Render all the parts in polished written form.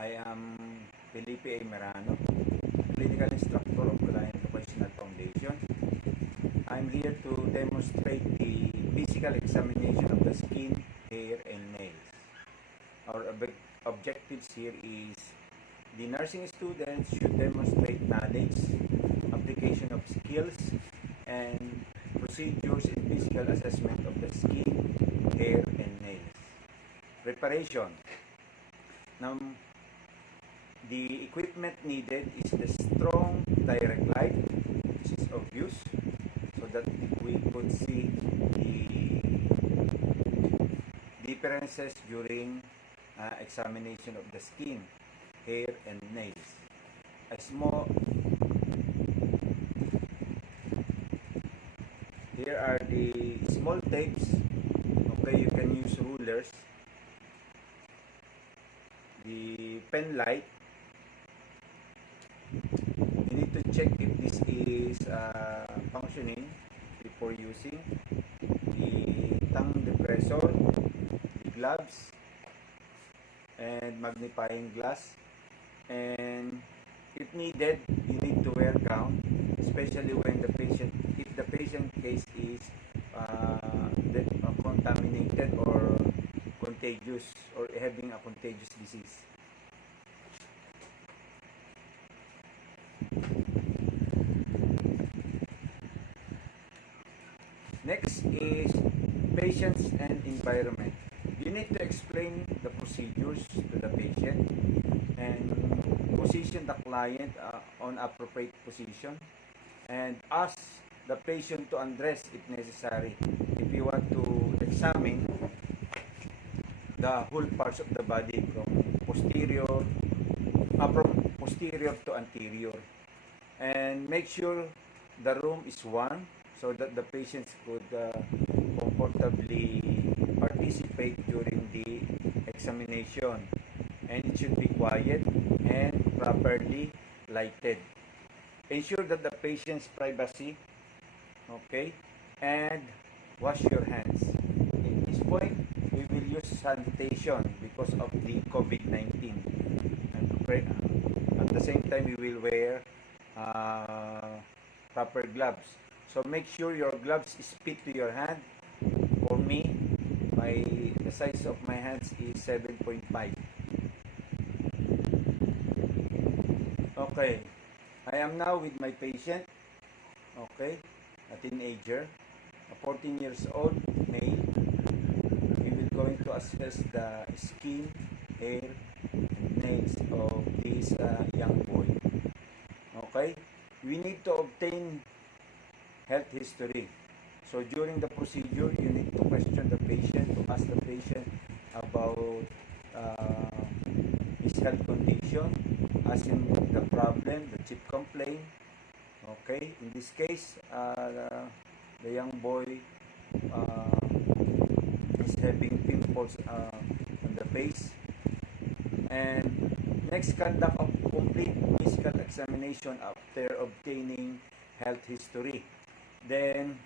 I am Felipe A. Merano, Clinical Instructor of Client Vocational Foundation. I'm here to demonstrate the physical examination of the skin, hair, and nails. Our objectives here is the nursing students should demonstrate knowledge, application of skills, and procedures in physical assessment of the skin, hair, and nails. Preparation. Now, the equipment needed is the strong direct light. This is obvious, so that we could see the differences during examination of the skin, hair, and nails. Here are the small tapes. Okay, you can use rulers. The pen light. You need to check if this is functioning before using. The tongue depressor, the gloves, and magnifying glass. And if needed, you need to wear gown, especially when if the patient case is contaminated or contagious or having a contagious disease. Next is patients and environment. You need to explain the procedures to the patient and position the client on appropriate position, and ask the patient to undress if necessary if you want to examine the whole parts of the body from posterior to anterior, and make sure the room is warm so that the patients could comfortably participate during the examination, and it should be quiet and properly lighted. Ensure that the patient's privacy, okay, and wash your hands. At this point, we will use sanitation because of the COVID-19, and at the same time we will wear proper gloves. So make sure your gloves fit to your hand. For me, the size of my hands is 7.5. Okay, I am now with my patient. Okay, a teenager, a 14 years old male. We will going to assess the skin, hair, and nails of this young boy. Okay, we need to obtain health history. So during the procedure, you need to question the patient, to ask the patient about his health condition, ask him the problem, the chief complaint. Okay, in this case, the young boy is having pimples on the face. And next, conduct a complete physical examination after obtaining health history. Then,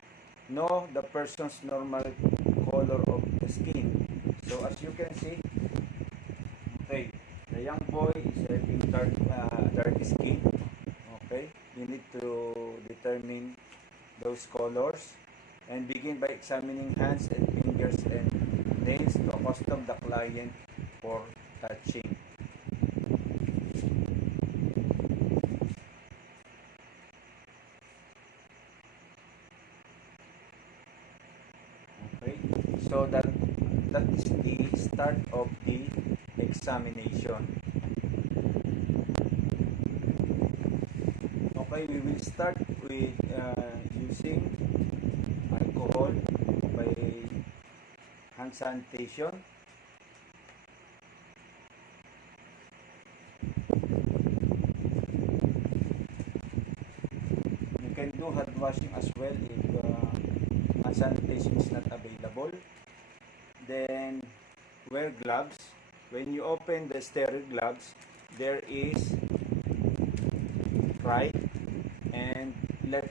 know the person's normal color of the skin. So as you can see, okay, the young boy is having dark skin. Okay, you need to determine those colors and begin by examining hands and fingers and nails to accustom the client for touching. Okay, so that is the start of the examination. Okay, we will start with using alcohol by hand sanitation. You can do hand washing as well if hand sanitation is not available. Then wear gloves. When you open the sterile gloves, there is right and left.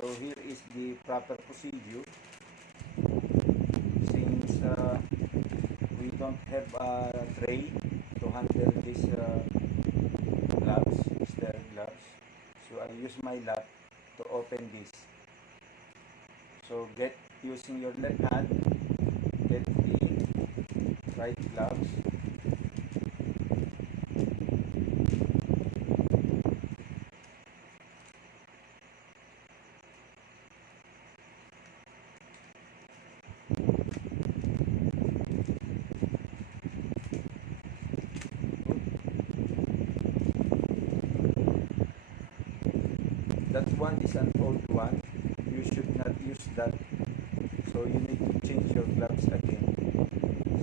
So here is the proper procedure since we don't have a tray to handle this gloves, sterile gloves. So I use my lap to open this. So get using your left hand, get the right gloves. That one is an old one. You should not use that. So you need to change your gloves again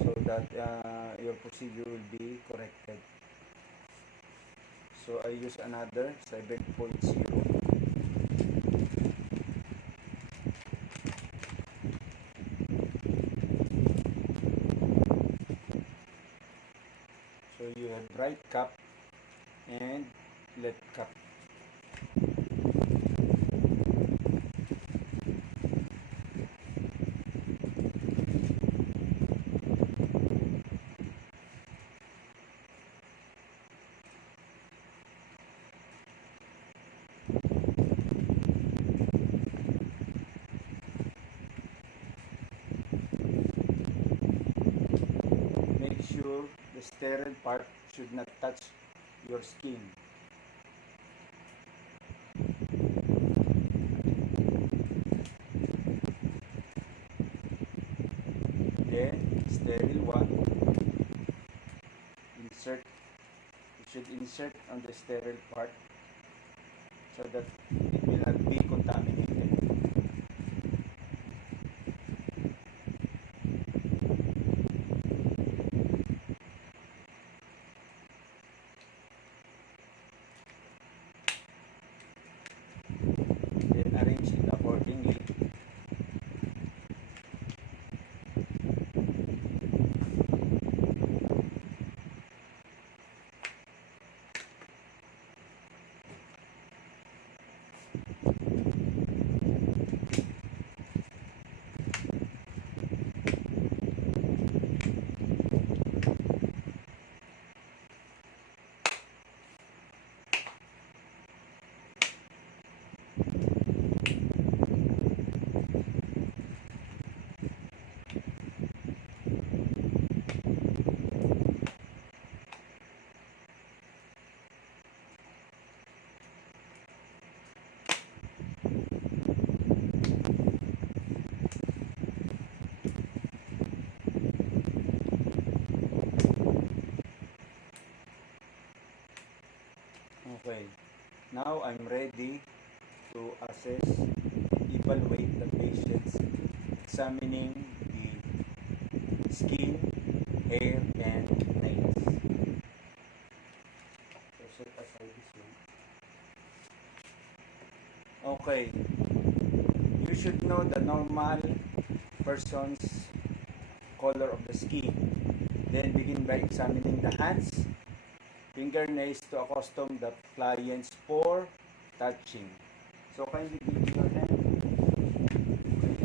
so that your procedure will be corrected. So I use another 7.0. So you have right cup and left cup. Make sure the sterile part should not touch your skin. Then sterile one, insert. You should insert on the sterile part so that it will not be contaminated. Then arrange it accordingly. Okay, now I'm ready to assess and evaluate the patients, examining the skin, hair, and nails. So set aside this one. Okay, you should know the normal person's color of the skin. Then begin by examining the hands, fingernails to accustom the clients for touching. So kindly give me your hand. Okay.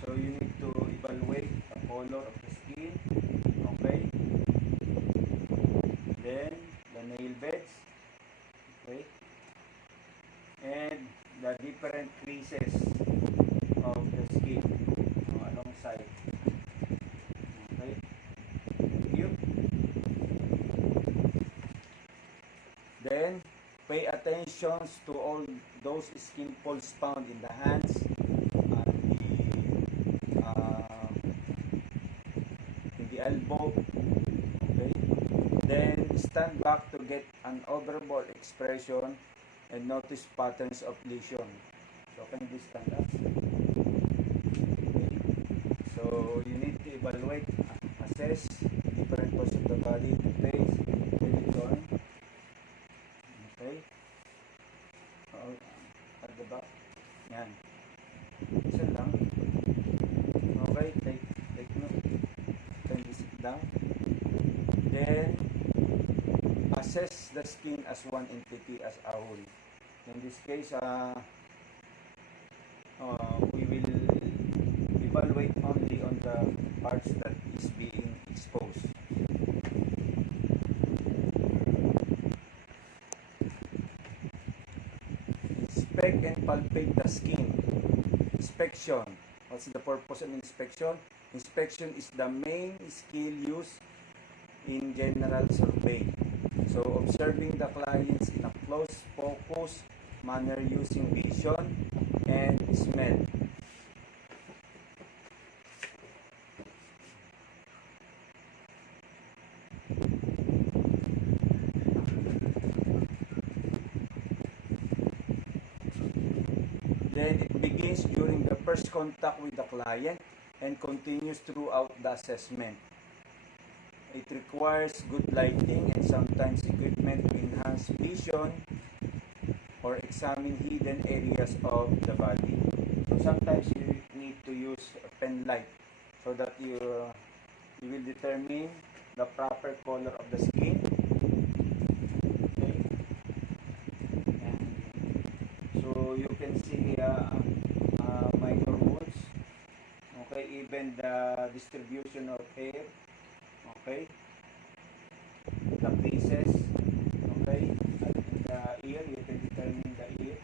So you need to evaluate the color of the skin. Okay. Then the nail beds. Okay. And the different creases of the skin alongside. Okay. Thank you. Then, pay attention to all those skin folds found in the hands and in the elbow. Okay. Then, stand back to get an overall expression and notice patterns of lesion. So, can you stand up? Okay. So, you need to evaluate, assess different parts of the body, the face, the joint. Okay. At the back. Yan. Isa lang. Okay. Take note. Then sit down. Then, assess the skin as one entity, as a whole. In this case, we will evaluate only on the parts that is being exposed. Inspect and palpate the skin. Inspection. What's the purpose of inspection? Inspection is the main skill used in general survey. So observing the clients in a close focus manner using vision and smell. Then it begins during the first contact with the client and continues throughout the assessment. It requires good lighting and sometimes equipment to enhance vision or examine hidden areas of the body. So sometimes you need to use a pen light so that you will determine the proper color of the skin. Okay. And so you can see minor wounds. Okay, even the distribution of hair. Okay, the creases. Okay, at the ear, you can determine the ear,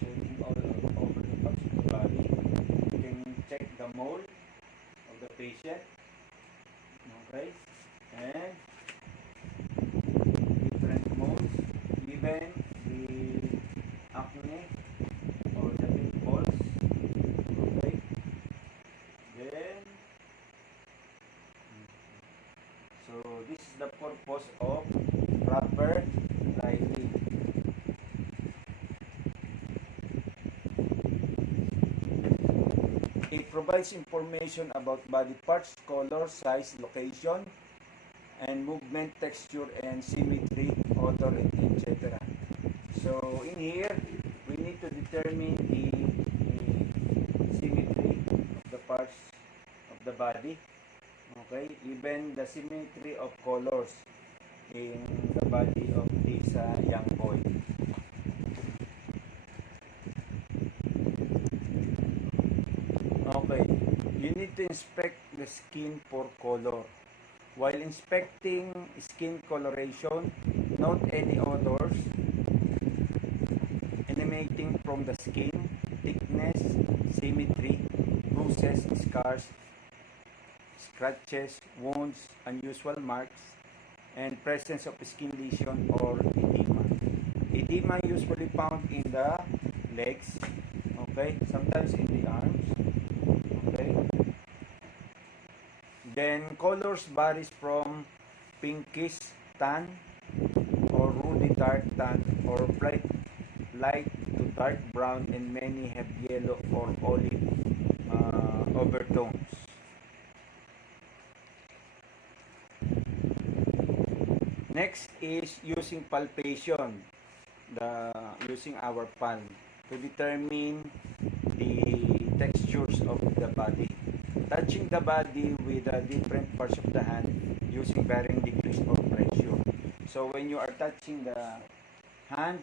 checking all over the parts of the body. You can check the mole of the patient. Okay, and different moles, even the acne or the pimples. Okay, then so this is the purpose of proper lighting. It provides information about body parts, color, size, location, and movement, texture, and symmetry, odor, etc. So in here, we need to determine the symmetry of the parts of the body. Okay, even the symmetry of colors in the body of this young boy. Okay, you need to inspect the skin for color. While inspecting skin coloration, note any odors emanating from the skin, thickness, symmetry, bruises, scars, scratches, wounds, unusual marks, and presence of skin lesion or edema. Edema usually found in the legs, okay, sometimes in the arms, okay. Then colors varies from pinkish tan or ruddy dark tan or bright light to dark brown, and many have yellow or olive overtones. Next is using palpation, using our palm to determine the textures of the body. Touching the body with different parts of the hand using varying degrees of pressure. So when you are touching the hand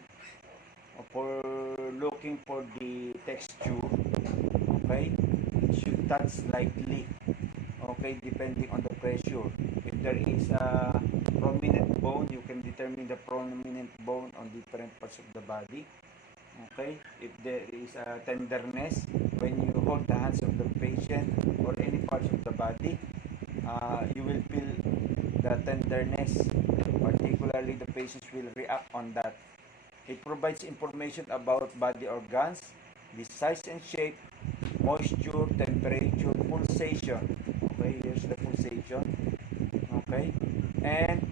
for looking for the texture, okay, it should touch lightly, okay, depending on the pressure. If there is a prominent bone, you can determine the prominent bone on different parts of the body. Okay, if there is a tenderness when you hold the hands of the patient or any parts of the body, you will feel the tenderness. Particularly, the patients will react on that. It provides information about body organs, the size and shape, moisture, temperature, pulsation. Okay, here's the pulsation. Okay, and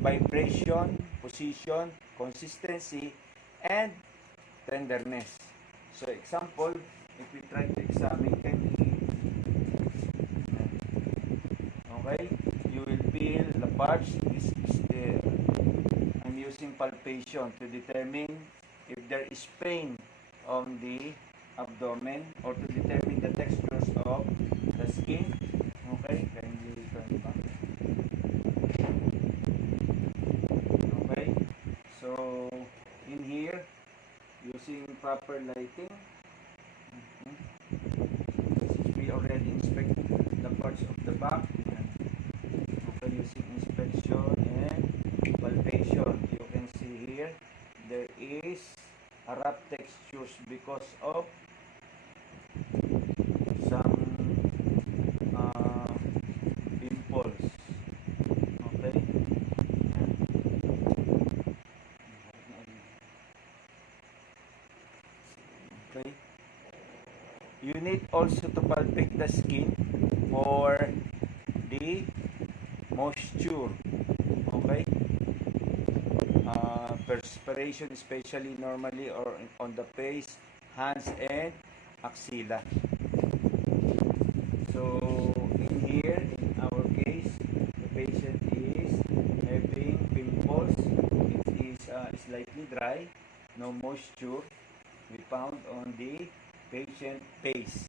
vibration, position, consistency, and tenderness. So example, if we try to examine, okay, you will feel the parts. This is I'm using palpation to determine if there is pain on the abdomen or to determine the textures of the skin. Okay, can you turn back? Okay, so in here, using proper lighting, already inspect the parts of the back. Okay, using inspection and palpation. You can see here, there is a rough textures because of some pimples. Okay. Okay. You need also to palpate the skin for the moisture. Okay. Perspiration, especially normally or on the face, hands, and axilla. So in here, in our case, the patient is having pimples. It is slightly dry, no moisture. We found on the patient face.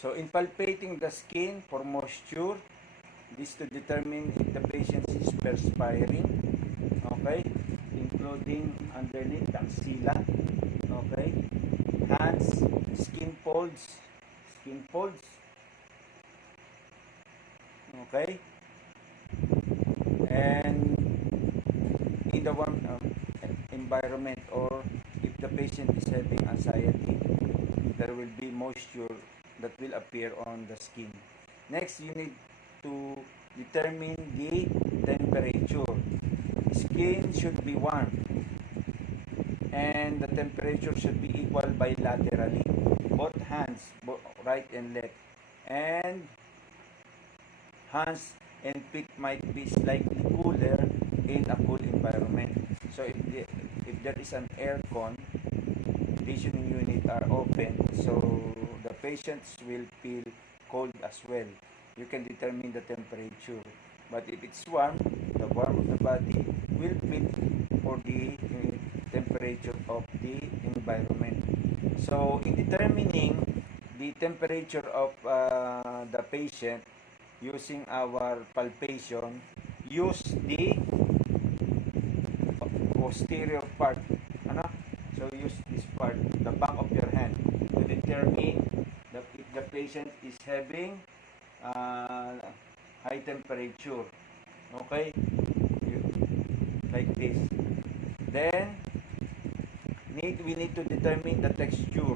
So in palpating the skin for moisture, this to determine if the patient is perspiring, okay, including underneath the axilla, okay, hands, skin folds, okay, and in the warm environment, or if the patient is having anxiety, there will be moisture that will appear on the skin. Next, you need to determine the temperature. Skin should be warm and the temperature should be equal bilaterally, both hands, both right and left, and hands and feet might be slightly cooler in a cool environment. So if there is an aircon, conditioning unit are open, so the patients will feel cold as well. You can determine the temperature. But if it's warm, the warmth of the body will fit for the temperature of the environment. So in determining the temperature of the patient using our palpation, use the posterior part. So use this part, the back of your hand, to determine if the patient is having high temperature. Okay, like this. Then we need to determine the texture.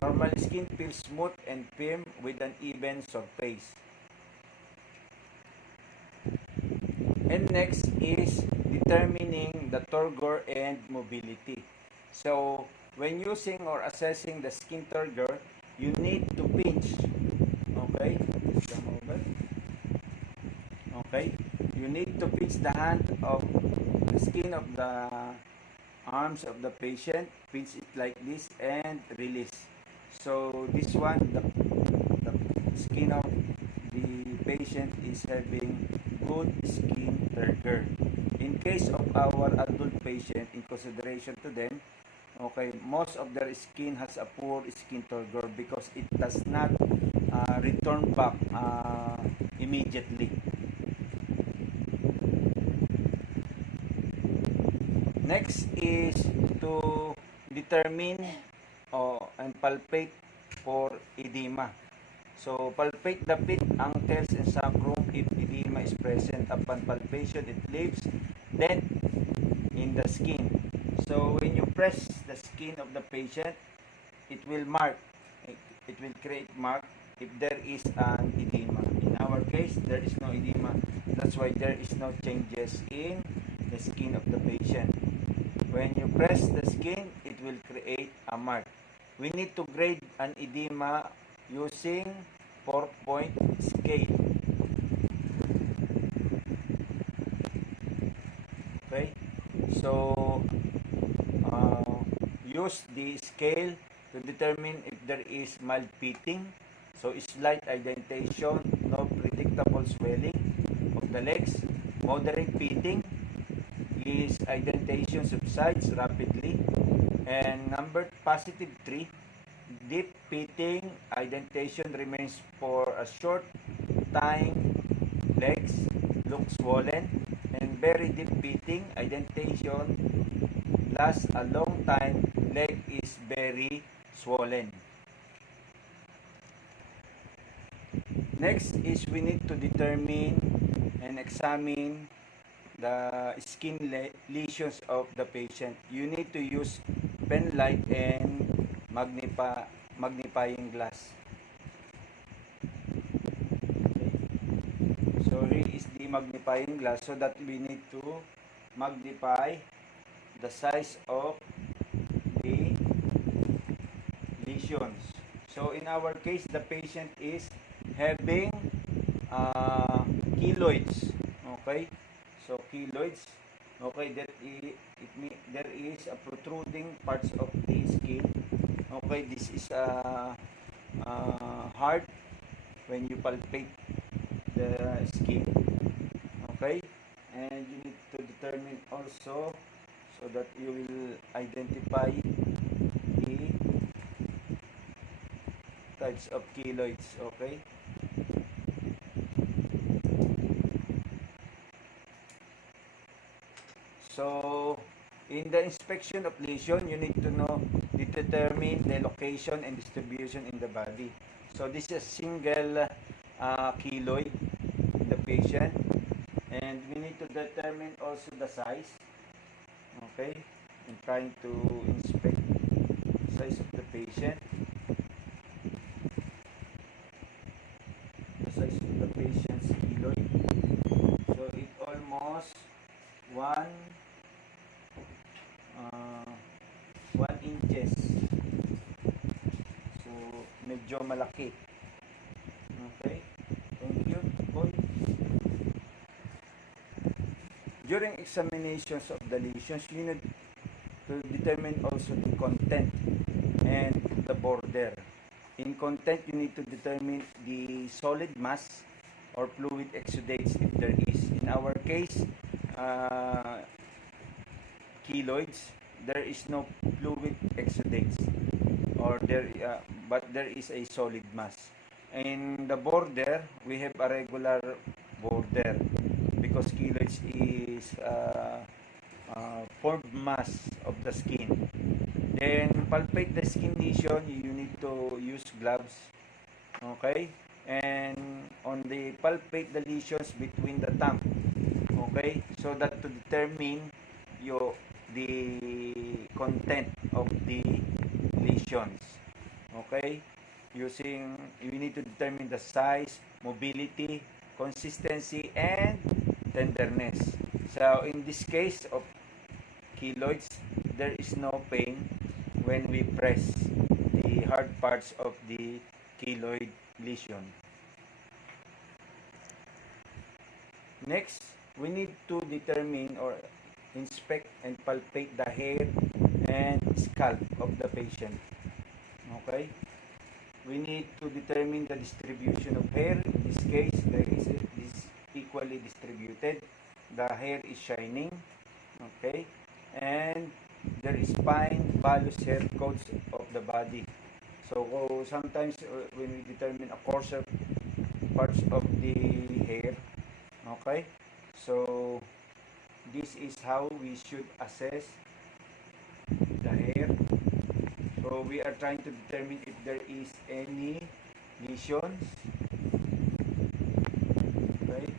Normal skin feels smooth and firm with an even surface. And next is determining the turgor and mobility. So when using or assessing the skin turgor, you need to pinch. Okay, okay, you need to pinch the hand of the skin of the arms of the patient, pinch it like this and release. So this one, the skin of the patient is having good skin turgor. In case of our adult patient, in consideration to them, okay, most of their skin has a poor skin turgor because it does not return back immediately. Next is to determine and palpate for edema. So palpate the pit, ankles, and sacrum if edema is present. Upon palpation, it leaves dent in the skin. So when you press the skin of the patient, it will mark. It will create mark if there is an edema. In our case, there is no edema. That's why there is no changes in the skin of the patient. When you press the skin, it will create a mark. We need to grade an edema using 4-point scale. Okay, so use the scale to determine if there is mild pitting, so slight indentation, no predictable swelling of the legs. Moderate pitting is indentation subsides rapidly, and number positive 3. Deep pitting, indentation remains for a short time, legs look swollen, and very deep pitting, indentation lasts a long time, leg is very swollen. Next is we need to determine and examine the skin lesions of the patient. You need to use pen light and magnifying glass. Okay. So here is the magnifying glass, so that we need to magnify the size of the lesions. So in our case, the patient is having keloids. Okay, so keloids. Okay, there is a protruding parts of the skin. Okay, this is hard when you palpate the skin. Okay, and you need to determine also, so that you will identify the types of keloids. Okay. So, in the inspection of lesion, you need to determine the location and distribution in the body. So, this is a single keloid in the patient, and we need to determine also the size. Okay, in trying to inspect the size of the patient. The size of the patient's keloid. So, it almost 1 inches. So, medyo malaki. Okay. Thank you, boy. During examinations of the lesions, you need to determine also the content and the border. In content, you need to determine the solid mass or fluid exudates if there is. In our case, keloids, there is no fluid exudates, but there is a solid mass. In the border, we have a regular border because keloids is formed mass of the skin. Then palpate the skin lesion, you need to use gloves. Okay, and on the palpate the lesions between the thumb. Okay, so that to determine the content of the lesions. Okay, you need to determine the size, mobility, consistency, and tenderness. So in this case of keloids, there is no pain when we press the hard parts of the keloid lesion. Next, we need to determine or inspect and palpate the hair and scalp of the patient. Okay? We need to determine the distribution of hair. In this case, this is equally distributed. The hair is shining. Okay? And there is fine, vellus hair coats of the body. So sometimes when we determine a coarser parts of the hair, okay, so this is how we should assess the hair. So we are trying to determine if there is any lesions. Okay.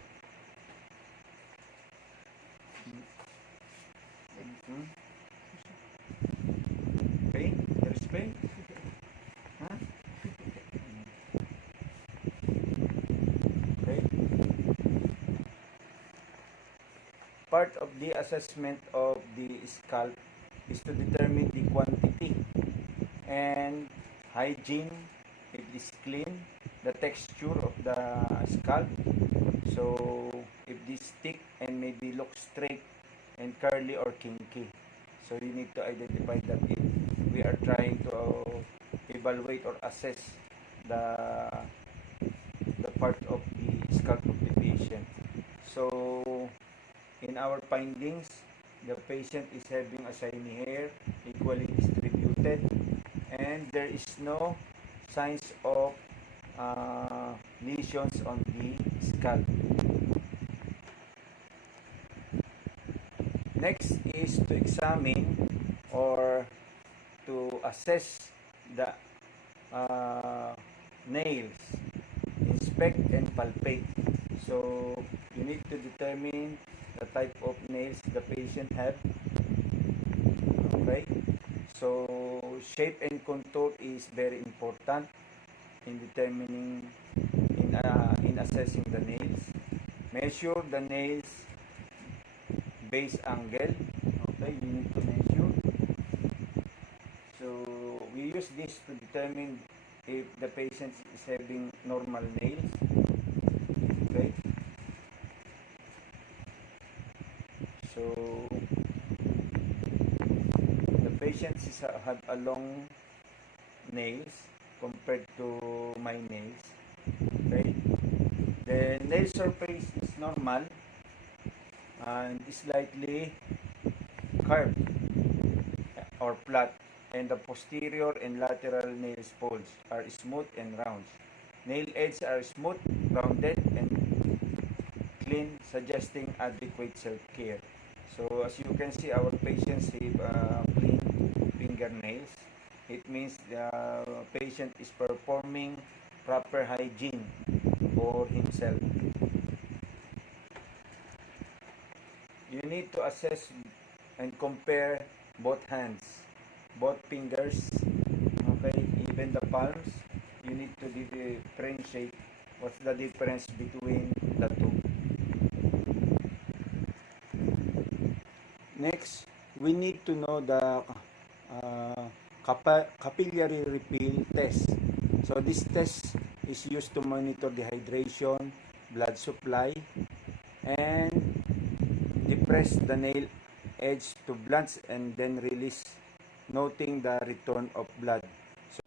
Pain? There is pain? Huh? Okay. Part of the assessment of the scalp is to determine the quantity and hygiene, if it is clean, the texture of the scalp. So if this thick and maybe look straight and curly or kinky. So you need to identify that if we are trying to evaluate or assess the part of the scalp of the patient. So in our findings, the patient is having a shiny hair, equally distributed, and there is no signs of lesions on the scalp. Next is to examine or to assess the nails, inspect and palpate. So you need to determine the type of nails the patient have. Okay, so shape and contour is very important in determining, in assessing the nails. Measure the nails base angle. Okay, you need to measure. So we use this to determine if the patient is having normal nails. Okay, so the patients have a long nails compared to my nails. Okay, the nail surface is normal and slightly curved or flat, and the posterior and lateral nail folds are smooth and round. Nail edges are smooth, rounded, and clean, suggesting adequate self-care. So as you can see, our patients have clean fingernails. It means the patient is performing proper hygiene for himself. You need to assess and compare both hands, both fingers, okay, even the palms. You need to differentiate what's the difference between the two. Next, we need to know the capillary refill test. So this test is used to monitor the hydration, blood supply, and depress the nail edge to blunt and then release, noting the return of blood. So